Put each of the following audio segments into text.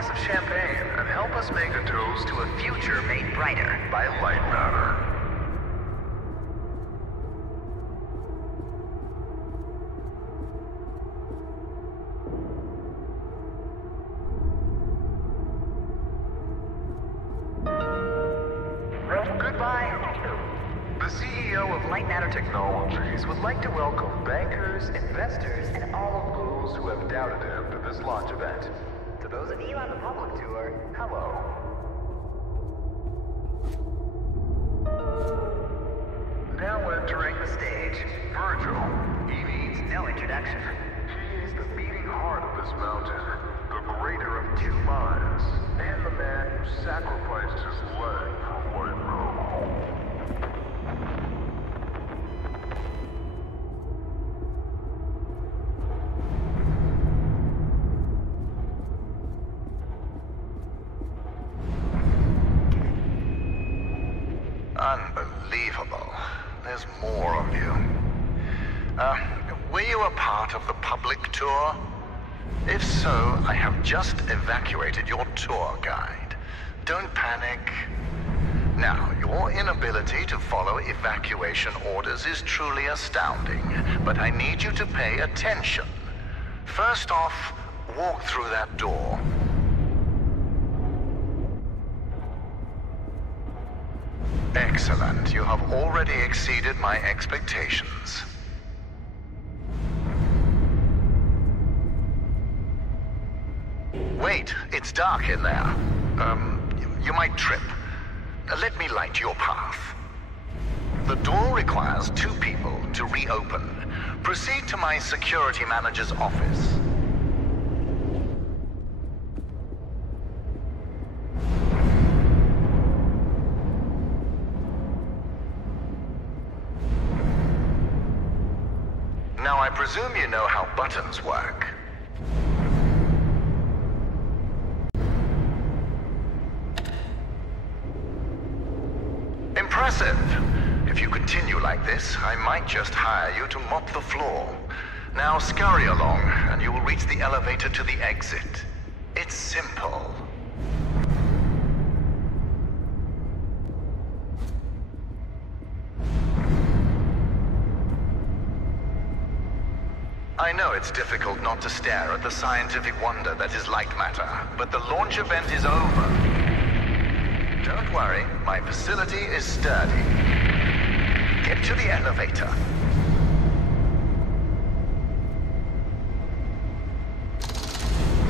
glass of champagne and help us make a toast to a future made brighter by Lightmatter. The CEO of Lightmatter Technologies would like to welcome bankers, investors, and all of those who have doubted him to this launch event. To those of you on the public tour, hello. Now entering the stage, Virgil. He needs no introduction. He is the beating heart of this mountain, the greater of two minds, and the man who sacrificed his leg for White Rose. Unbelievable. There's more of you. Were you a part of the public tour? If so, I have just evacuated your tour guide. Don't panic. Now, your inability to follow evacuation orders is truly astounding, but I need you to pay attention. First off, walk through that door. Excellent. You have already exceeded my expectations. Wait, it's dark in there. You might trip. Let me light your path. The door requires 2 people to reopen. Proceed to my security manager's office. Now, I presume you know how buttons work. Impressive. If you continue like this, I might just hire you to mop the floor. Now scurry along, and you will reach the elevator to the exit. It's simple. I know it's difficult not to stare at the scientific wonder that is Lightmatter, but the launch event is over. Don't worry, my facility is sturdy. Get to the elevator.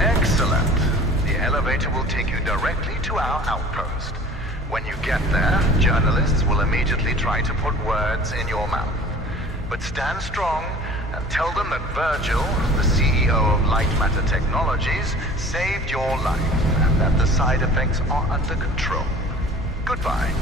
Excellent. The elevator will take you directly to our outpost. When you get there, journalists will immediately try to put words in your mouth. But stand strong and tell them that Virgil, the CEO of Lightmatter Technologies, saved your life and that the side effects are under control. Goodbye.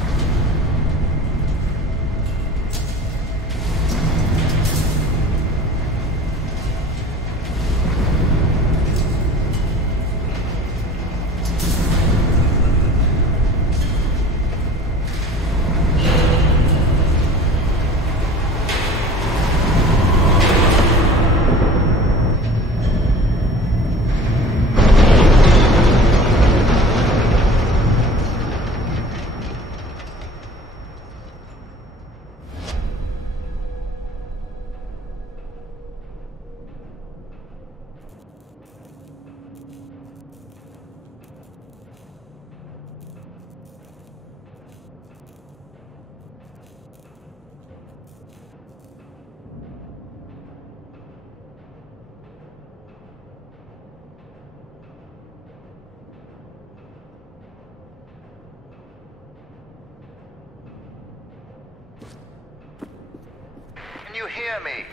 Can you hear me?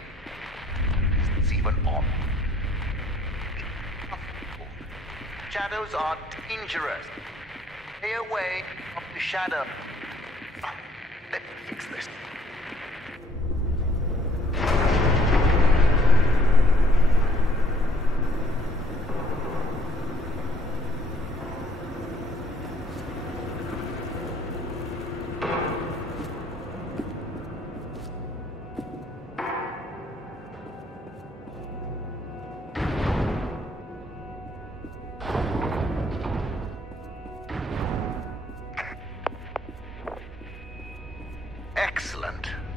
It's even on. Shadows are dangerous. Stay away from the shadow. Let me fix this.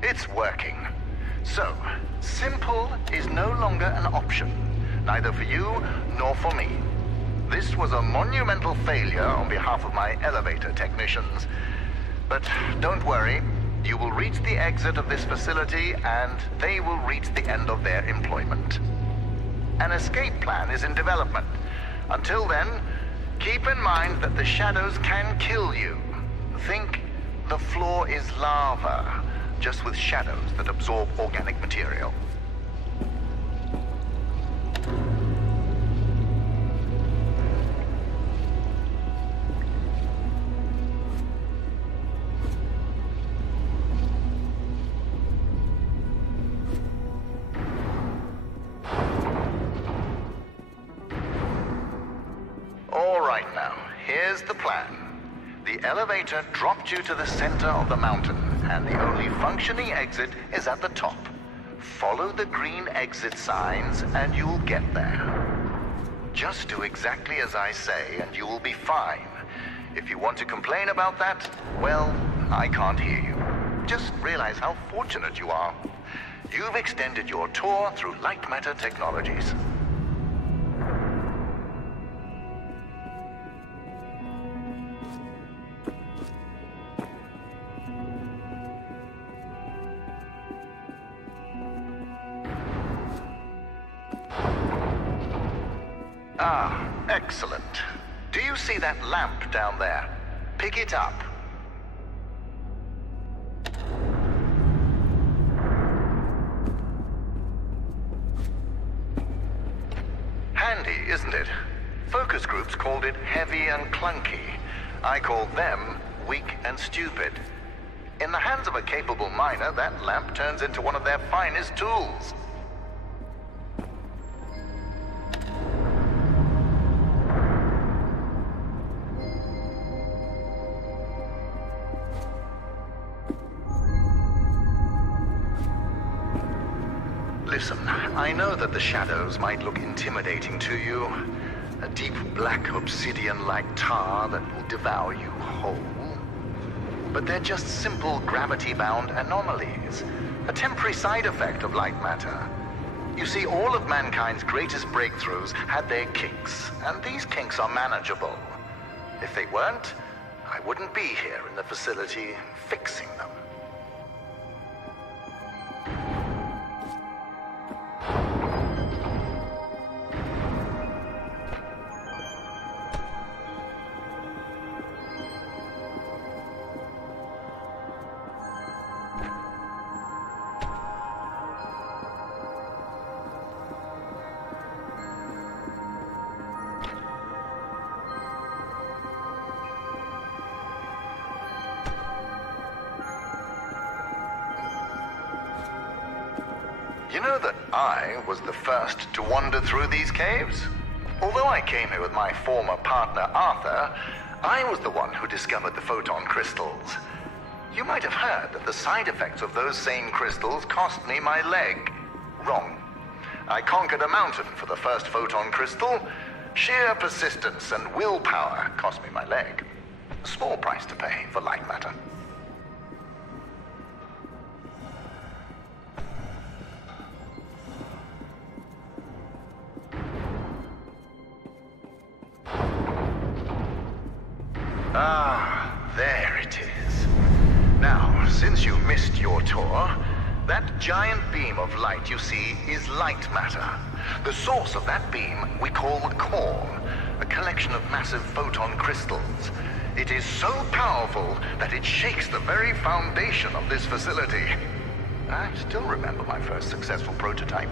It's working. So, simple is no longer an option, neither for you nor for me. This was a monumental failure on behalf of my elevator technicians. But don't worry, you will reach the exit of this facility and they will reach the end of their employment. An escape plan is in development. Until then, keep in mind that the shadows can kill you. Think the floor is lava, just with shadows that absorb organic material. All right now, here's the plan. The elevator dropped you to the center of the mountain, and the only functioning exit is at the top. Follow the green exit signs, and you'll get there. Just do exactly as I say, and you will be fine. If you want to complain about that, well, I can't hear you. Just realize how fortunate you are. You've extended your tour through Lightmatter Technologies. Ah, excellent. Do you see that lamp down there? Pick it up. Handy, isn't it? Focus groups called it heavy and clunky. I called them weak and stupid. In the hands of a capable miner, that lamp turns into one of their finest tools. Listen, I know that the shadows might look intimidating to you. A deep black obsidian-like tar that will devour you whole. But they're just simple gravity-bound anomalies. A temporary side effect of light matter. You see, all of mankind's greatest breakthroughs had their kinks, and these kinks are manageable. If they weren't, I wouldn't be here in the facility fixing them. You know that I was the first to wander through these caves? Although I came here with my former partner, Arthur, I was the one who discovered the photon crystals. You might have heard that the side effects of those same crystals cost me my leg. Wrong. I conquered a mountain for the first photon crystal. Sheer persistence and willpower cost me my leg. A small price to pay for light matter. Ah, there it is. Now, since you missed your tour, that giant beam of light you see is light matter. The source of that beam we call the core, a collection of massive photon crystals. It is so powerful that it shakes the very foundation of this facility. I still remember my first successful prototype.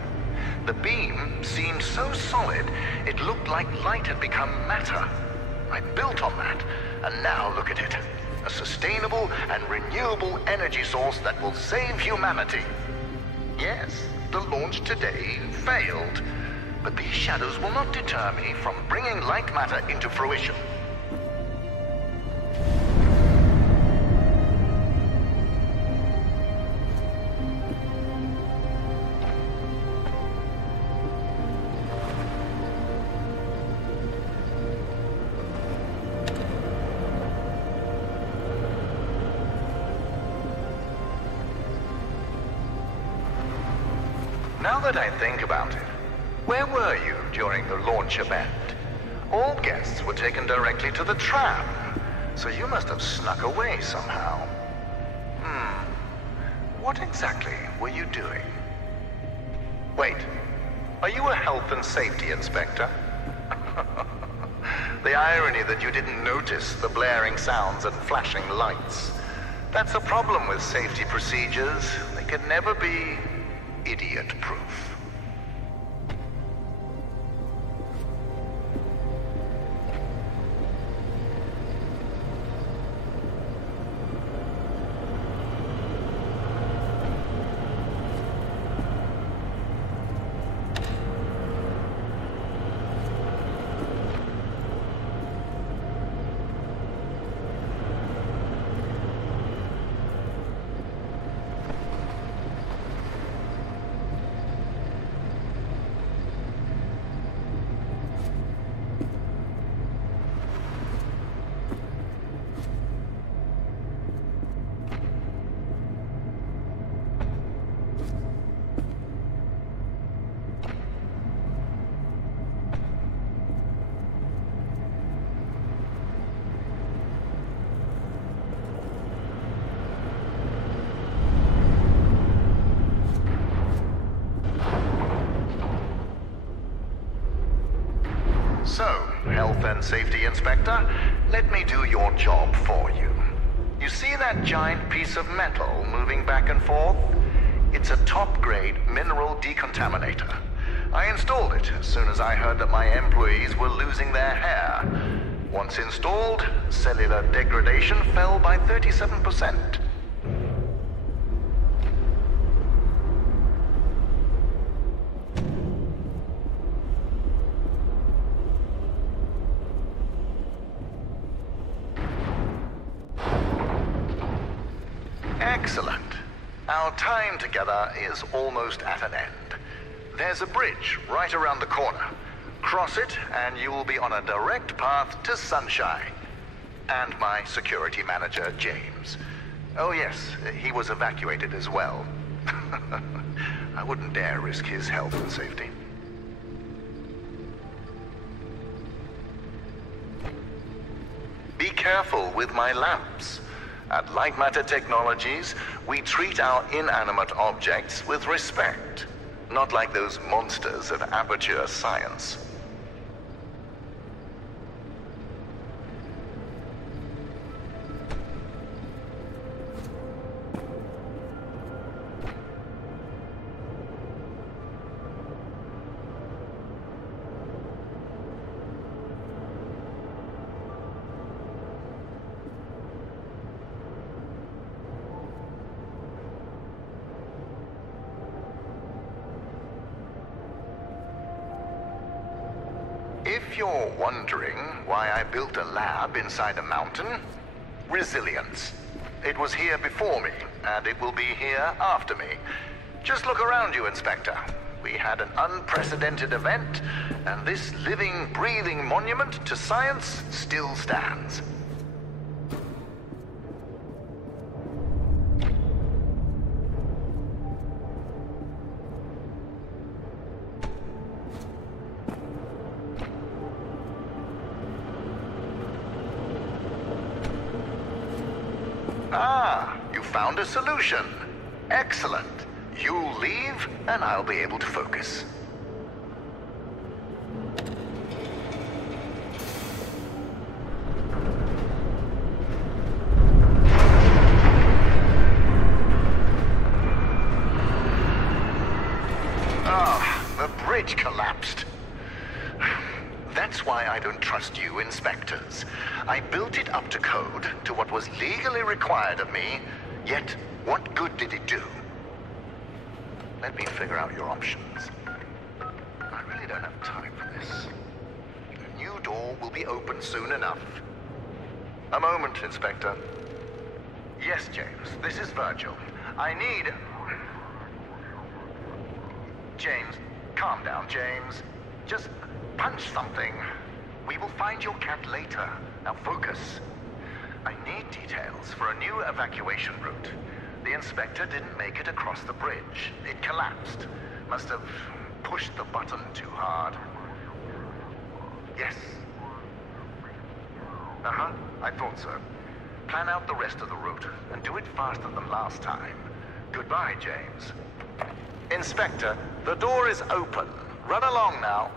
The beam seemed so solid, it looked like light had become matter. I built on that, and now look at it. A sustainable and renewable energy source that will save humanity. Yes, the launch today failed, but these shadows will not deter me from bringing light matter into fruition. Now that I think about it, where were you during the launch event? All guests were taken directly to the tram, so you must have snuck away somehow. What exactly were you doing? Wait, are you a health and safety inspector? The irony that you didn't notice the blaring sounds and flashing lights. That's a problem with safety procedures. They can never be idiot-proof. So, Health and Safety Inspector, let me do your job for you. You see that giant piece of metal moving back and forth? It's a top-grade mineral decontaminator. I installed it as soon as I heard that my employees were losing their hair. Once installed, cellular degradation fell by 37%. Excellent. Our time together is almost at an end. There's a bridge right around the corner. Cross it, and you will be on a direct path to Sunshine. And my security manager, James. Oh yes, he was evacuated as well. I wouldn't dare risk his health and safety. Be careful with my lamps. At Lightmatter Technologies, we treat our inanimate objects with respect, not like those monsters of Aperture Science. If you're wondering why I built a lab inside a mountain, resilience. It was here before me, and it will be here after me. Just look around you, Inspector. We had an unprecedented event, and this living, breathing monument to science still stands. Ah, you found a solution. Excellent. You leave, and I'll be able to focus. Ah, the bridge collapsed. That's why I don't trust you, inspectors. I built it up to code, to what was legally required of me, yet what good did it do? Let me figure out your options. I really don't have time for this. The new door will be open soon enough. A moment, Inspector. Yes, James, this is Virgil. I need... James, calm down, James. Just punch something. We will find your cat later. Now focus. I need details for a new evacuation route. The inspector didn't make it across the bridge. It collapsed. Must have pushed the button too hard. Yes. Uh-huh, I thought so. Plan out the rest of the route, and do it faster than last time. Goodbye, James. Inspector, the door is open. Run along now.